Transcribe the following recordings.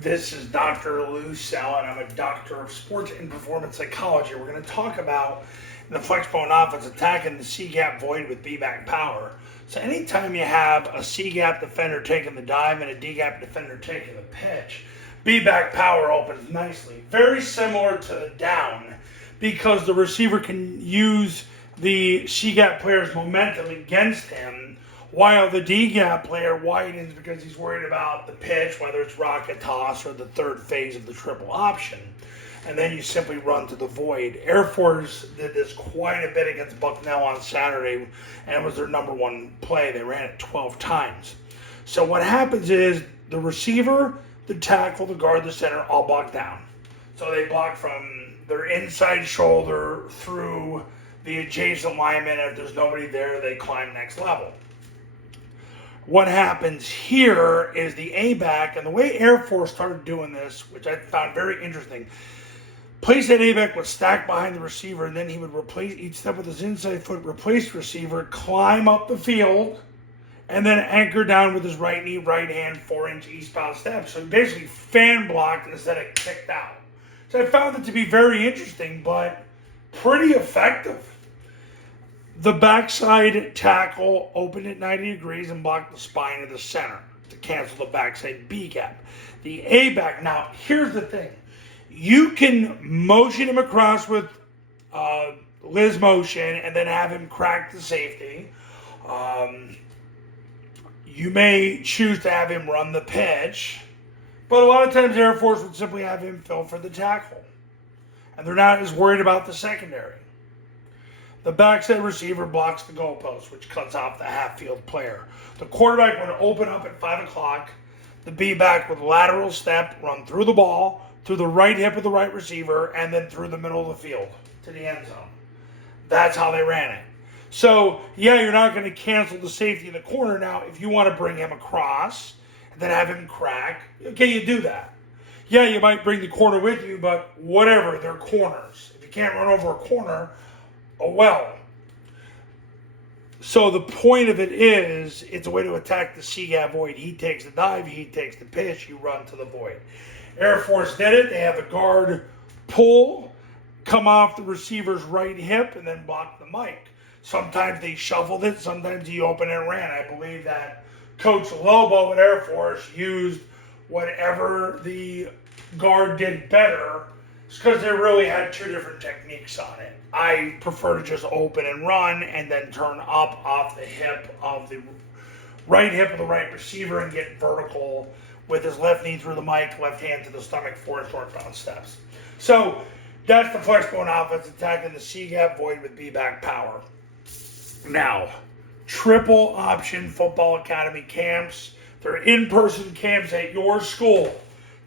This is Dr. Lou Sal, and I'm a doctor of sports and performance psychology. We're going to talk about in the Flexbone offense attacking the C-gap void with B-back power. So anytime you have a C-gap defender taking the dive and a D-gap defender taking the pitch, B-back power opens nicely. Very similar to the down because the receiver can use the C-gap player's momentum against him, while the D-gap player widens because he's worried about the pitch, whether it's rocket toss or the third phase of the triple option. And then you simply run to the void. Air Force did this quite a bit against Bucknell on Saturday, and it was their number one play. They ran it 12 times. So what happens is the receiver, the tackle, the guard, the center all block down. So they block from their inside shoulder through the adjacent lineman. If there's nobody there, they climb next level. What happens here is the A-back, and the way Air Force started doing this, which I found very interesting, place that A-back would stack behind the receiver, and then he would replace each step with his inside foot, replace the receiver, climb up the field, and then anchor down with his right knee, right hand, 4-inch eastbound step. So he basically fan blocked instead of kicked out. So I found it to be very interesting, but pretty effective. The backside tackle opened at 90 degrees and blocked the spine of the center to cancel the backside B gap. The A back, now here's the thing. You can motion him across with Liz motion and then have him crack the safety. You may choose to have him run the pitch, but a lot of times Air Force would simply have him fill for the tackle. And they're not as worried about the secondary. The backside receiver blocks the goalpost, which cuts off the half-field player. The quarterback would open up at 5 o'clock. The B-back with lateral step, run through the ball, through the right hip of the right receiver, and then through the middle of the field to the end zone. That's how they ran it. So, yeah, you're not going to cancel the safety in the corner. Now, if you want to bring him across and then have him crack, okay, you do that. Yeah, you might bring the corner with you, but whatever, they're corners. If you can't run over a corner, oh well. So the point of it is, it's a way to attack the C-gap void. He takes the dive, he takes the pitch, you run to the void. Air Force did it. They have the guard pull, come off the receiver's right hip, and then block the mic. Sometimes they shuffled it, sometimes he opened and ran. I believe that Coach Lobo at Air Force used whatever the guard did better, because they really had two different techniques on it. I prefer to just open and run and then turn up off the hip of the right hip of the right receiver and get vertical with his left knee through the mic, left hand to the stomach, 4 short-bound steps. So that's the Flexbone offense attacking the C-gap void with B-back power. Now, triple option football academy camps. They're in-person camps at your school.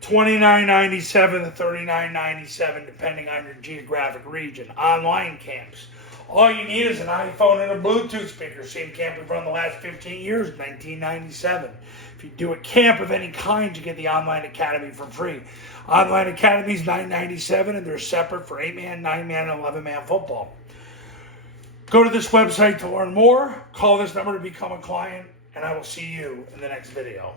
$29.97 to $39.97 depending on your geographic region. Online camps. All you need is an iPhone and a Bluetooth speaker. Same camp we've run the last 15 years, $19.97. If you do a camp of any kind, you get the Online Academy for free. Online Academy is $9.97 and they're separate for 8-man, 9-man, and 11-man football. Go to this website to learn more. Call this number to become a client, and I will see you in the next video.